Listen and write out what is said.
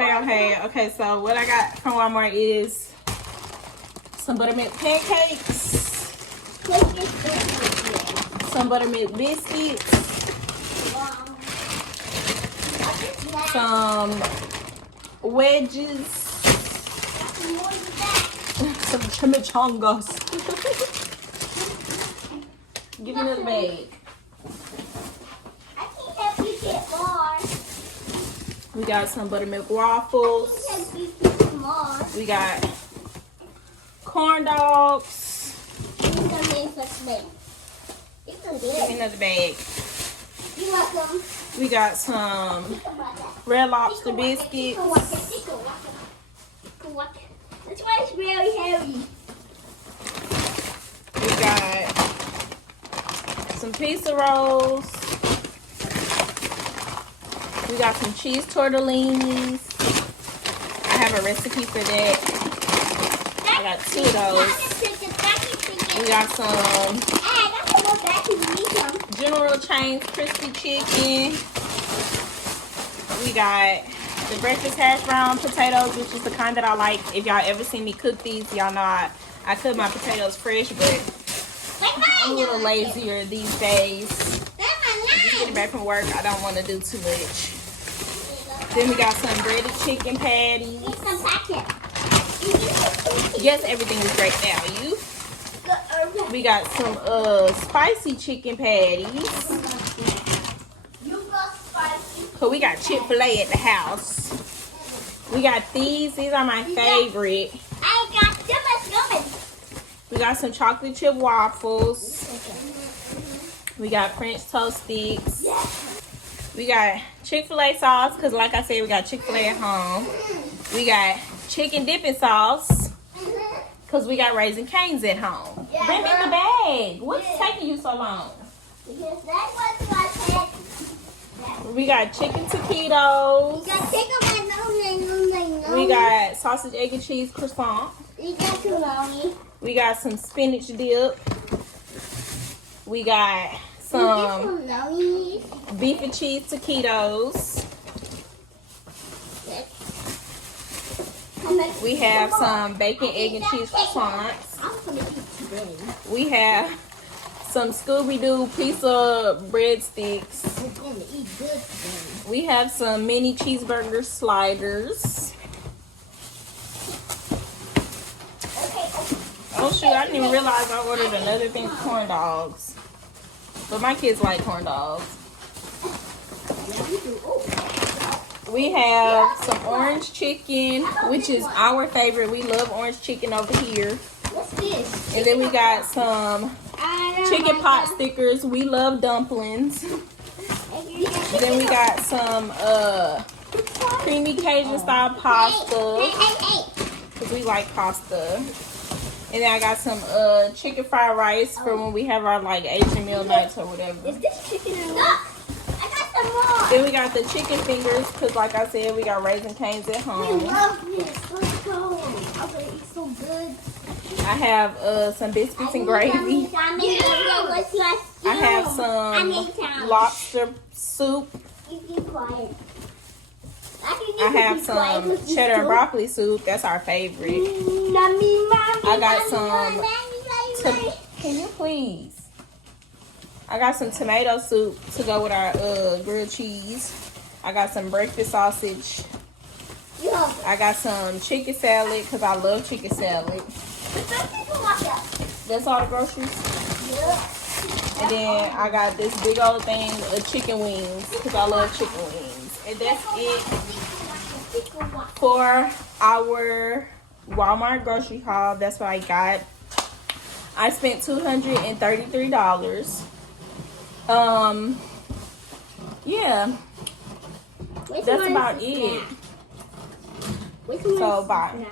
Okay, so what I got from Walmart is some buttermilk pancakes, some buttermilk biscuits, some wedges, some chimichangas. Give me another bag. I can't help you get more. We got some buttermilk waffles. We got corn dogs. Give me another bag. You're welcome. We got some Red Lobster biscuits. That's why it's really heavy. We got some pizza rolls. We got some cheese tortellinis. I have a recipe for that. I got 2 of those. We got some General Chains crispy chicken. We got the breakfast hash brown potatoes, which is the kind that I like. If y'all ever seen me cook these, y'all know I cook my potatoes fresh, but I'm a little lazier these days. I'm just getting back from work. I don't want to do too much. Then we got some breaded chicken patties. Yes, everything is great value. We got some spicy chicken patties. So we got Chick-fil-A at the house. We got these. These are my favorite. We got some chocolate chip waffles. We got French toast sticks. We got Chick-fil-A sauce, because like I said, we got Chick-fil-A at home. We got chicken dipping sauce, because we got Raising Cane's at home. Bring me the bag. What's taking you so long? Because that was what I said. We got chicken taquitos. We got sausage, egg, and cheese croissant. We got some spinach dip. We got some beef and cheese taquitos. We have some bacon, egg, and cheese croissants. We have some Scooby-Doo pizza breadsticks. We have some mini cheeseburger sliders. Oh shoot, I didn't even realize I ordered another thing for corn dogs. But my kids like corn dogs. We have some orange chicken, which is our favorite. We love orange chicken over here. What's this? And then we got some chicken pot stickers. We love dumplings. Then we got some creamy Cajun style pasta, because we like pasta. And then I got some chicken fried rice for when we have our like Asian meal nights or whatever. Is this chicken in I got some more. Then we got the chicken fingers, because like I said, we got Raising Cane's at home. I love this. Let's go. Okay, it's so good. I have some biscuits and gravy. I have some lobster soup. I have some cheddar and broccoli soup. That's our favorite. I got some. Can you please? I got some tomato soup to go with our grilled cheese. I got some breakfast sausage. I got some chicken salad, because I love chicken salad. That's all the groceries? And then I got this big old thing of chicken wings, because I love chicken wings. And that's it for our Walmart grocery haul. That's what I got. I spent $233. Yeah. That's about it. So bye.